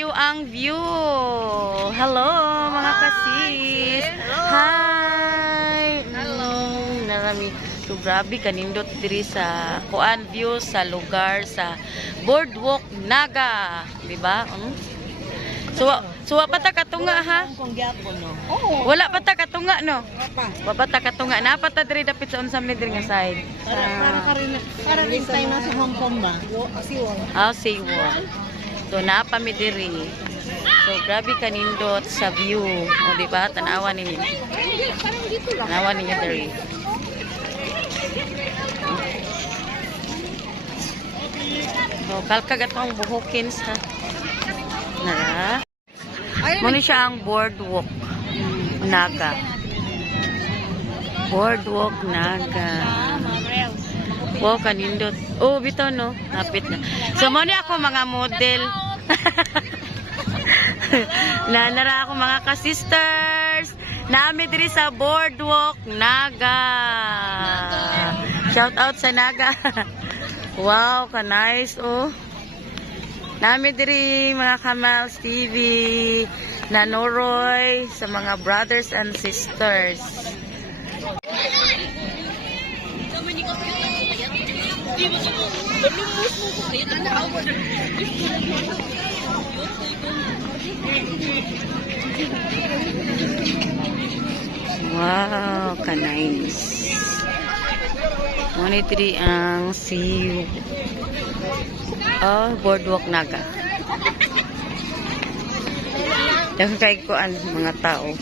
kayo ang view. Hello, mga kasis. Hi. Hello. Narami. So, grabe, kanindot diri sa kuan view sa lugar sa Boardwalk Naga. Diba? So, wala pa ta katunga, ha? Wala pa ta katunga, no? Wala pa ta katunga. Napata diri dapit sa unsam ni diri nga side. Para rin tayo nasa Hong Kong ba? Siwon. So, napami diri. So, grabe kanindot sa view. O, diba? Tanawan ninyo. Tanawan ninyo diri. So, kalkagat ang buhokins, ha? Nara. Muna siya ang boardwalk Naga. Boardwalk Naga. Wow, kanindot. Oh, bitaw, no? Napit na. So, muna ako mga model. Nara ako mga ka-sisters. Naami diri sa Boardwalk Naga. Shout out sa Naga. Wow, ka-nice, oh. Naami diri mga Kamals TV. Nanoroy sa mga brothers and sisters. Wow, ka-nice. Monitri ang siyo. Oh, Boardwalk Naga. Yung kay ko ang mga tao.